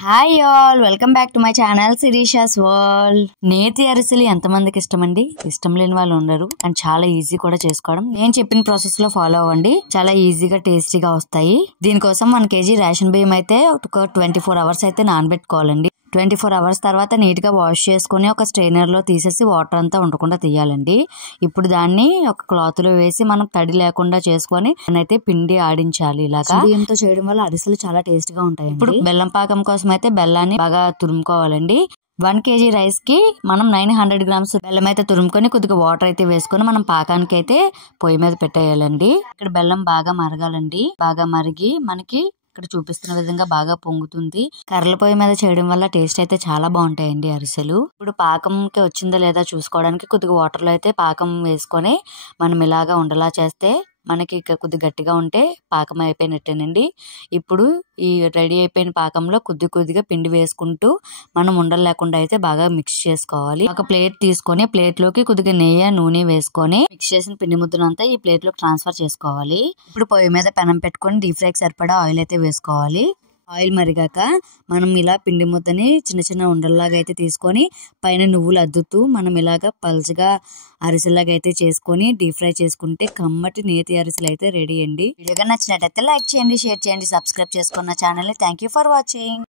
Hi all, welcome back to my channel Sirisha's world. నేతి అరిసెలు ఎంతమందికి ఇష్టం అండి? ఇష్టం లేని వాళ్ళు ఉండరు. అండ్ చాలా ఈజీ కూడా చేసుకోవడం. నేను చెప్పిన ప్రాసెస్ లో ఫాలో అవ్వండి, చాలా ఈజీగా టేస్టీగా వస్తాయి. దీనికోసం 1 kg రేషన్ బియ్యం అయితే ఒక 24 hours అయితే నానబెట్టుకోవాలండి. 24 hours తర్వాత నీట్ గా వాష్ చేసుకుని ఒక స్ట్రైనర్ లో తీసేసి వాటర్ అంతా ఉండకుండా తీయాలండి. ఇప్పుడు దాన్ని ఒక క్లాత్ లో వేసి మనం తడి లేకుండా చేసుకొని అయితే పిండి ఆడించాలి. ఇలాగా బియ్యంతో చేయడం వల్ల అరిసెలు చాలా టేస్ట్ గా ఉంటాయి. ఇప్పుడు బెల్లం పాకం కోసం అయితే బెల్లాన్ని బాగా తురుముకోవాలండి. 1 kg రైస్ కి మనం 900 grams బెల్లం అయితే తురుముకొని కొద్దిగా వాటర్ అయితే వేసుకొని మనం పాకానికి అయితే పొయ్యి మీద పెట్టేయాలండి. ఇక్కడ బెల్లం బాగా మరగాలండి. బాగా మరిగి మనకి ఇక్కడ చూపిస్తున్న విధంగా బాగా పొంగుతుంది. కర్రల పొయ్యి మీద చేయడం వల్ల టేస్ట్ అయితే చాలా బాగుంటాయండి అరిసెలు. ఇప్పుడు పాకంకి వచ్చిందా లేదా చూసుకోవడానికి కొద్దిగా వాటర్ లో అయితే పాకం వేసుకొని మనం ఇలాగా ఉండలా చేస్తే మనకి కొద్దిగా గట్టిగా ఉంటే పాకం అయిపోయినట్టేనండి. ఇప్పుడు ఈ రెడీ అయిపోయిన పాకంలో కొద్దిగా పిండి వేసుకుంటూ మనం ఉండలు లేకుండా అయితే బాగా మిక్స్ చేసుకోవాలి. ఒక ప్లేట్ తీసుకొని ప్లేట్ లోకి కొద్దిగా నెయ్యి నూనె వేసుకొని మిక్స్ చేసిన పిండి ముద్దనంతా ఈ ప్లేట్ లోకి ట్రాన్స్ఫర్ చేసుకోవాలి. ఇప్పుడు పొయ్యి మీద పెనం పెట్టుకొని డీప్ ఫ్రైకి సరిపడా ఆయిల్ అయితే వేసుకోవాలి. ఆయిల్ మరిగాక మనం ఇలా పిండి ముద్దని చిన్న చిన్న ఉండల్లాగా అయితే తీసుకొని పైన నువ్వులు అద్దుతూ మనం ఇలాగా పల్చగా అరిసెల్లాగా అయితే చేసుకొని డీప్ ఫ్రై చేసుకుంటే కమ్మటి నేతి అరిసెలు అయితే రెడీ అండి. వీడియోగా నచ్చినట్టయితే లైక్ చేయండి, షేర్ చేయండి, సబ్స్క్రైబ్ చేసుకున్న ఛానల్ ని. Thank you for watching.